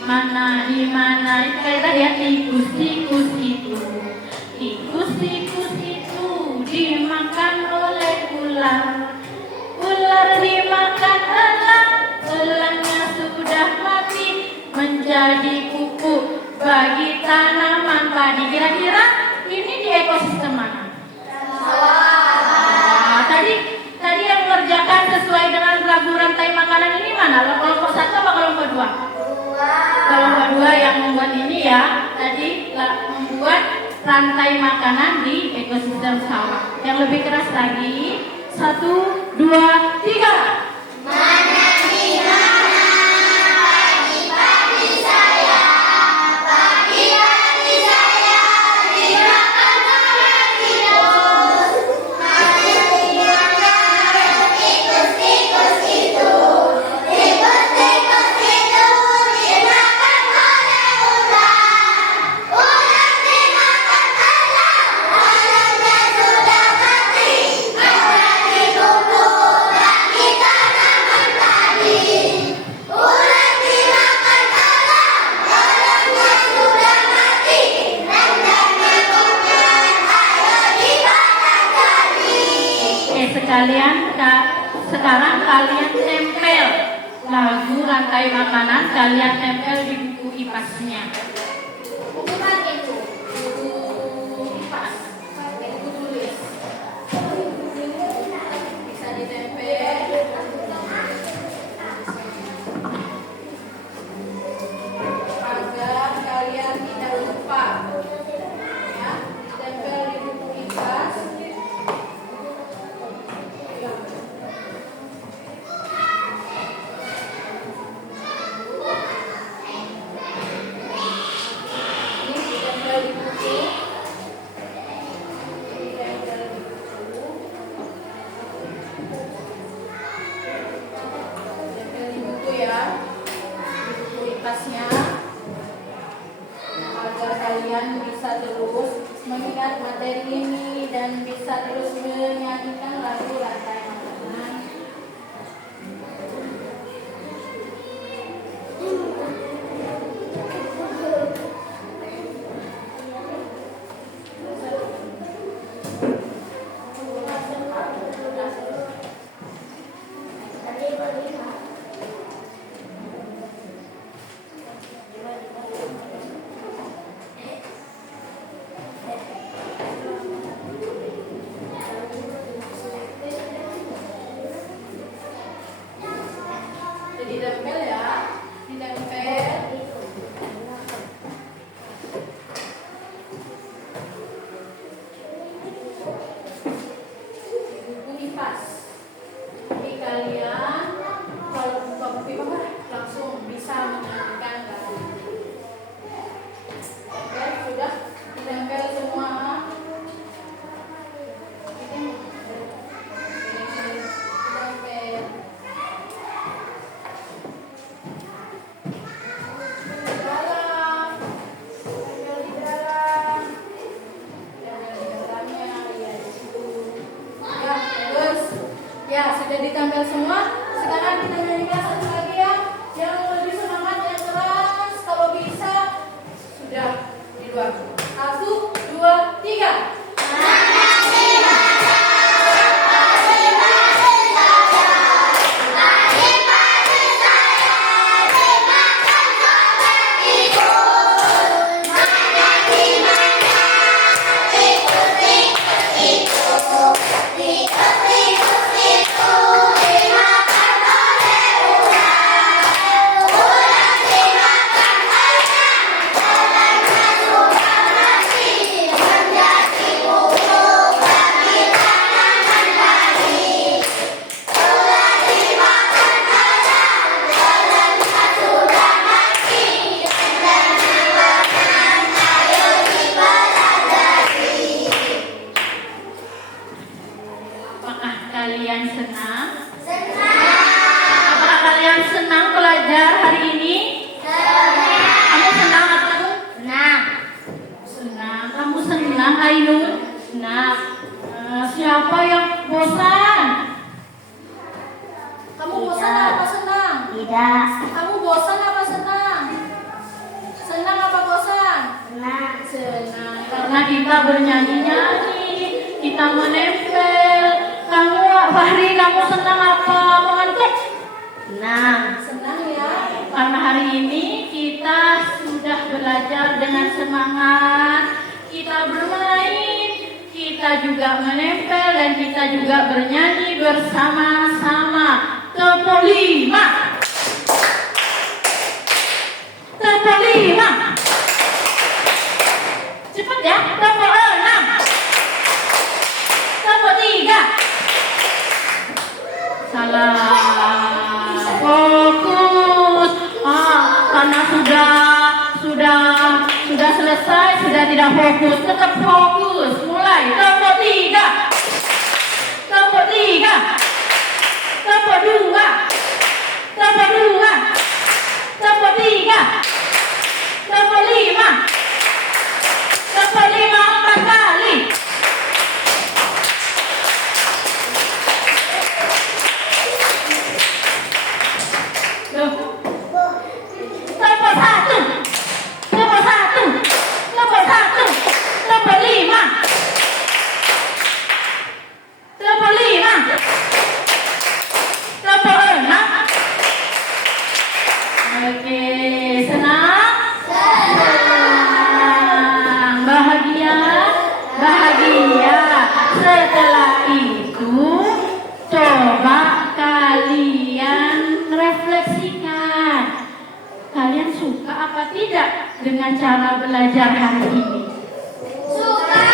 Mana di mana kita ya tikus-tikus itu, tikus-tikus itu dimakan oleh ular. Ular dimakan elang, elangnya sudah mati menjadi pupuk bagi tanaman padi. Kira-kira ini di ekosistem mana? Tadi yang mengerjakan sesuai dengan lagu rantai makanan ini mana? Kelompok 1 apa kelompok 2? Kelompok 2 yang membuat ini ya. Tadi membuat rantai makanan di ekosistem sawah. Yang lebih keras lagi. 1, 2, 3. Mana di mana pagi-pagi saya, pagi-pagi saya dimakan oleh tikus. Mana di mana tikus-tikus itu, tikus-tikus itu dimakan oleh ular. Ular dimakan elang, elangnya sudah mati menjadi bubur bagi tanaman padi. Ular dimakan elang, elangnya sudah mati menjadi bubur ayo dipelajari. Sekalian sekarang kalian tempel lagu rantai makanan, kalian tempel di buku IPAS-nya. Buku apa itu? Buku IPAS, buku tulis. Bisa ditempel agar kalian tidak lupa. Ya, tempel di buku IPAS. Agar kalian bisa terus mengingat materi ini dan bisa terus menyanyikan lagu rantai makanan. menempel semua. Sekarang kita nyanyikan satu lagi ya. Yang lebih semangat, yang keras. Kalau bisa, sudah di luar. 1, 2, 3. Apakah kalian senang? Apakah kalian senang belajar hari ini? Kamu senang atau? Senang. Kamu senang, Ainun? Senang. Siapa yang bosan? Kamu bosan apa senang? Tidak. Kamu bosan apa senang? Senang apa bosan? Senang. Karena kita bernyanyi-nyanyi, kita menempel. Kamu, Fahri, kamu senang apa? Mengantuk? Senang ya. Karena hari ini kita sudah belajar dengan semangat. Kita bermain, kita juga menempel, dan kita juga bernyanyi bersama-sama. Tempo 5. Tempo 5. Cepat ya. Tempo 6. Tempo 3. Salah. Fokus. Karena sudah selesai, sudah tidak fokus, tetap fokus. Mulai. Tempo 3. Tempo 3. Tempo 2. Tempo 2. Tempo 3. Tempo 5. Tempo 5 4 kali. Tempo 1. Tempo 1. Tempo 1. Tempo 5. Tempo 5. Tempo 6. Oke, senang? Senang. Bahagia? Bahagia. Setelah itu, coba kalian refleksikan. Kalian suka apa tidak dengan cara belajar hari ini? Suka.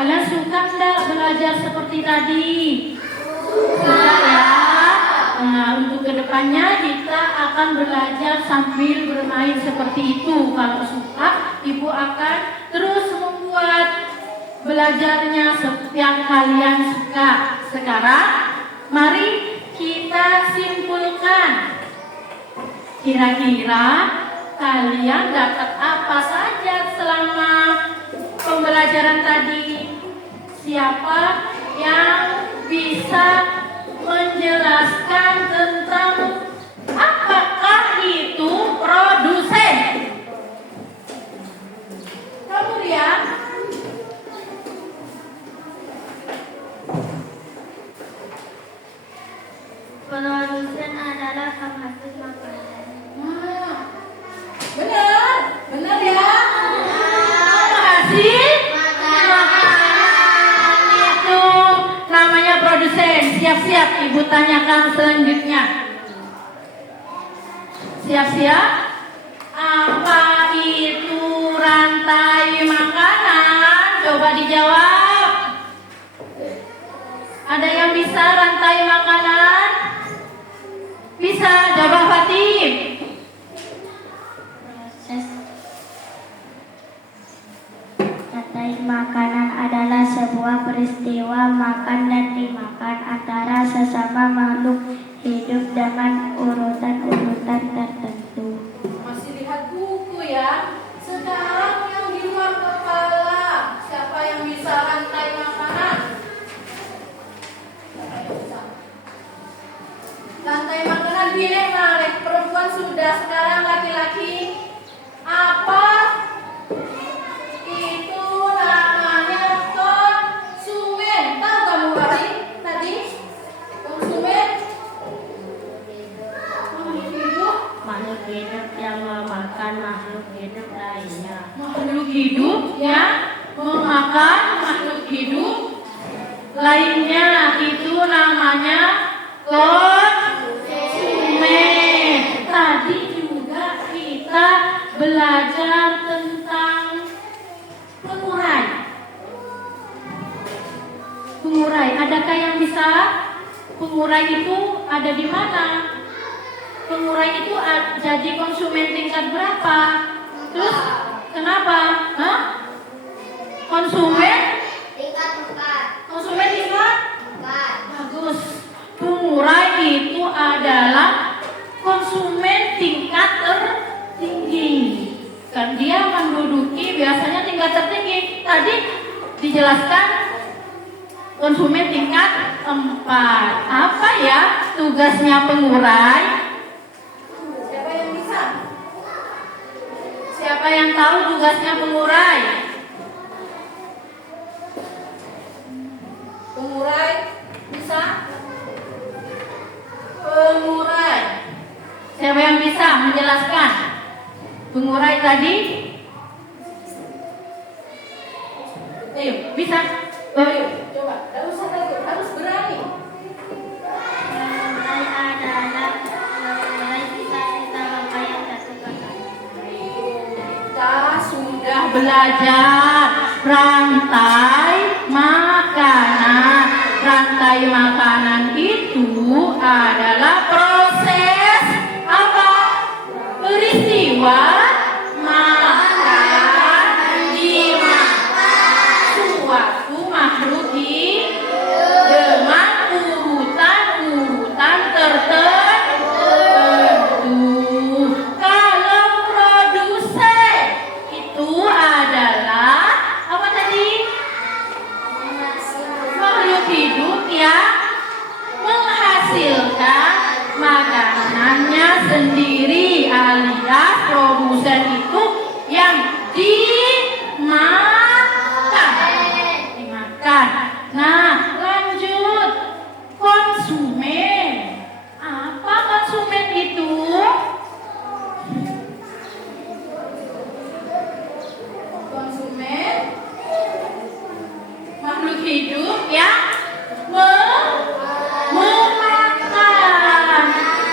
Kalian suka enggak belajar seperti tadi? Suka ya. Nah, untuk kedepannya kita akan belajar sambil bermain seperti itu. Kalau suka, ibu akan terus membuat belajarnya seperti yang kalian suka. Sekarang, mari kita simpulkan. Kira-kira kalian dapat apa saja selama pembelajaran tadi? Siapa yang bisa menjelaskan tentang apakah itu produsen? Kamu lihat. Produsen adalah penghasil makanan. Benar ya. Penghasil makanan itu namanya produsen. Siap-siap, ibu tanyakan selanjutnya. Siap-siap. Apa itu rantai makanan? Coba dijawab. Ada yang bisa rantai makanan? Bisa, coba Fatim. Rantai makanan adalah sebuah peristiwa makan dan dimakan antara sesama makhluk hidup dengan urutan-urutan tertentu. Masih lihat buku ya. Sekarang yang di luar kepala, siapa yang bisa rantai makanan? yang memakan makhluk hidup lainnya. Makhluk hidup ya, memakan makhluk hidup lainnya, itu namanya konsumen. Tadi juga kita belajar tentang pengurai. Pengurai, adakah yang bisa? Pengurai itu ada di mana? Pengurai itu jadi konsumen tingkat berapa? Terus kenapa? Hah? Konsumen? Tingkat 4. Konsumen tingkat? 4. Bagus. Pengurai itu adalah konsumen tingkat tertinggi. Kan dia menduduki biasanya tingkat tertinggi. Tadi dijelaskan konsumen tingkat 4. Apa ya tugasnya pengurai? Siapa yang bisa? Siapa yang tahu tugasnya pengurai? Pengurai bisa? Pengurai. Siapa yang bisa menjelaskan? Pengurai tadi? Ayo, bisa? Ayo, coba. Tidak usah takut, harus berani. Pengurai adalah mengurai sisa-sisa rangkaian satu kata. Kita sudah belajar rantai makanan. Rantai makanan itu adalah proses apa? Peristiwa makan dimakan suatu makhluk hidup dengan urutan tertentu. Kalau produsen itu adalah apa tadi? Makhluk hidup yang menghasilkan makanannya sendiri, alias produsen itu yang dimakan. Nah, lanjut konsumen. Apa konsumen itu? Konsumen makhluk hidup yang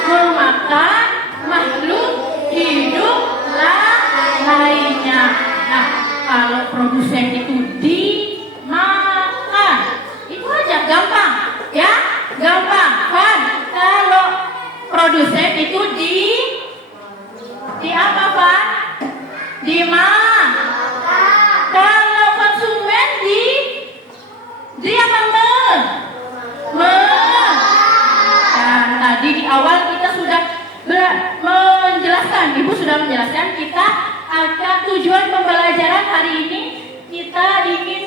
memakan makhluk hidup lainnya. Nah, kalau produsen itu dimakan, itu aja gampang, ya, gampang kan? Kalau produsen itu di apa Pak? Dimakan. Kalau konsumen di apa Dan tadi di awal kita sudah menjelaskan, Ibu sudah menjelaskan kita akan tujuan pembelajaran hari ini kita ingin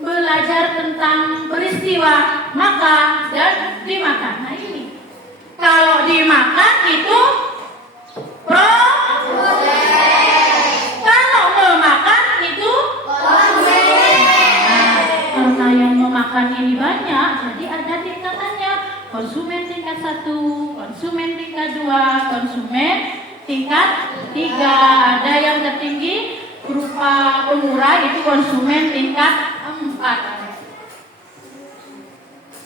belajar tentang peristiwa makan dan dimakan. Nah ini, kalau dimakan itu kalau memakan itu karena yang memakan ini banyak, jadi ada tingkatannya. Konsumen tingkat 1, konsumen tingkat 2, konsumen tingkat 3. Ada yang tertinggi berupa pengurai, itu konsumen tingkat 4.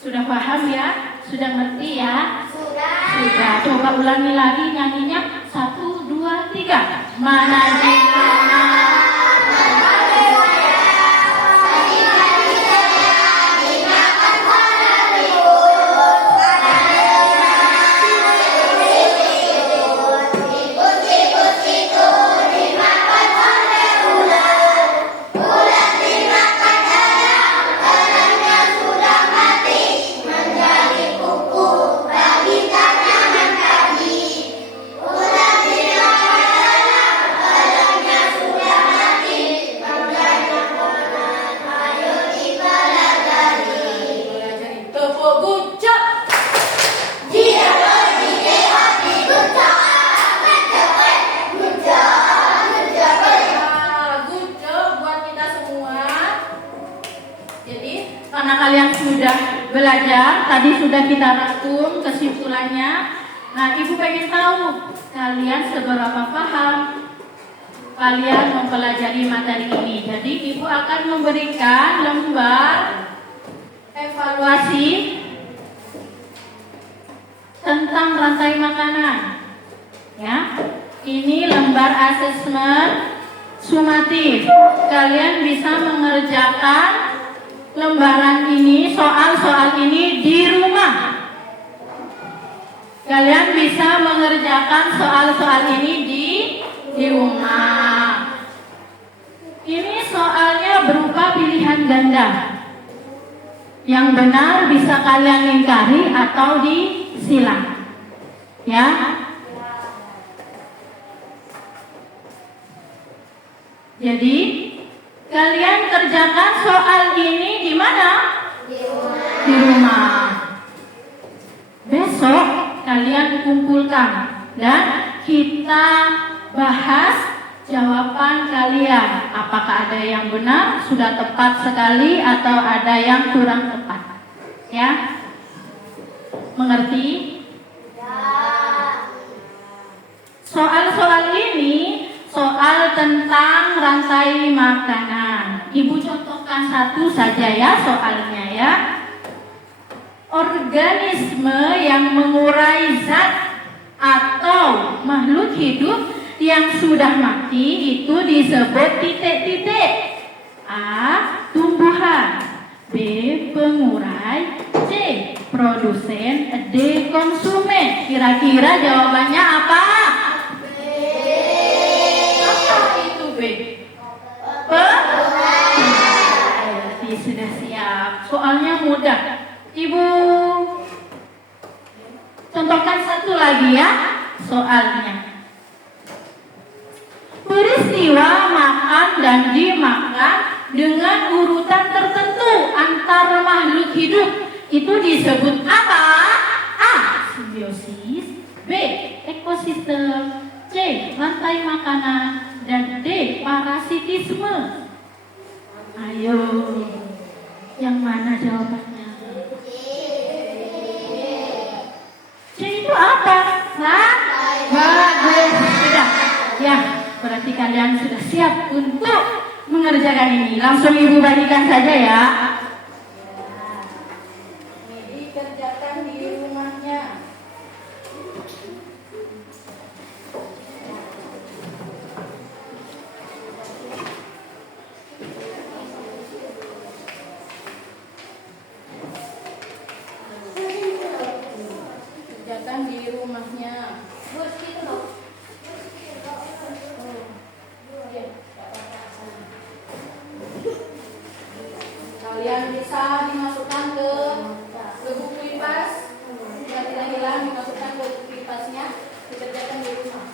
Sudah paham ya? Sudah ngerti ya? Sudah. Coba ulangi lagi nyanyinya. 1, 2, 3. Mana dimana? Karena kalian sudah belajar, tadi sudah kita rangkum kesimpulannya. Nah, Ibu pengen tahu kalian seberapa paham kalian mempelajari materi ini. Jadi Ibu akan memberikan lembar evaluasi tentang rantai makanan. Ya, ini lembar asesmen sumatif. Kalian bisa mengerjakan lembaran ini, soal-soal ini di rumah. Kalian bisa mengerjakan soal-soal ini di rumah. Ini soalnya berupa pilihan ganda. Yang benar bisa kalian lingkari atau disilang. Ya. Jadi kalian kerjakan soal ini di mana? Di rumah. Besok kalian kumpulkan dan kita bahas jawaban kalian. Apakah ada yang benar, sudah tepat sekali, atau ada yang kurang tepat? Ya, mengerti? Soal-soal ini soal tentang rantai makanan. Ibu contohkan satu saja ya soalnya ya. Organisme yang mengurai zat atau makhluk hidup yang sudah mati itu disebut titik-titik. A. Tumbuhan. B. Pengurai. C. Produsen. D. Konsumen. Kira-kira jawabannya apa? Apa itu B? Pengurai. Sudah siap. Soalnya mudah. Ibu contohkan satu lagi ya soalnya. Peristiwa makan dan dimakan dengan urutan tertentu antar makhluk hidup itu disebut apa? A. Simbiosis. B. Ekosistem. C. Rantai makanan. Dan D. Parasitisme. Ayo, yang mana jawabannya? C itu apa? Bagus, sudah. Ya, berarti kalian sudah siap untuk mengerjakan ini. Langsung Ibu bagikan saja ya. Ini dikerjakan di rumahnya. Kerjakan di rumahnya. Kalian bisa dimasukkan ke buku kipas, yang tidak hilang dimasukkan ke buku kipasnya, dikerjakan di rumah.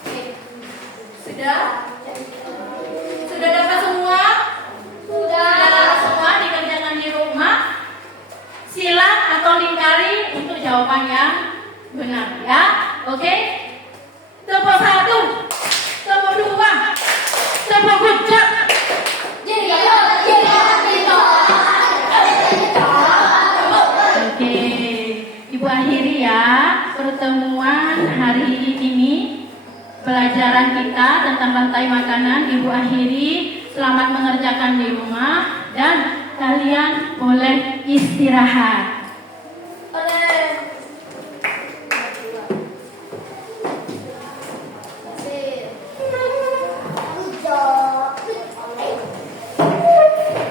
Oke. Sudah? Sudah dapat semua? Sudah dapat semua dikerjakan di rumah. Silang atau lingkari untuk jawaban yang benar ya. Oke? Tepuk satu, tepuk dua, tepuk kucak. Oke, Ibu akhiri ya pertemuan hari ini. Pelajaran kita tentang rantai makanan Ibu akhiri. Selamat mengerjakan di rumah dan kalian boleh istirahat.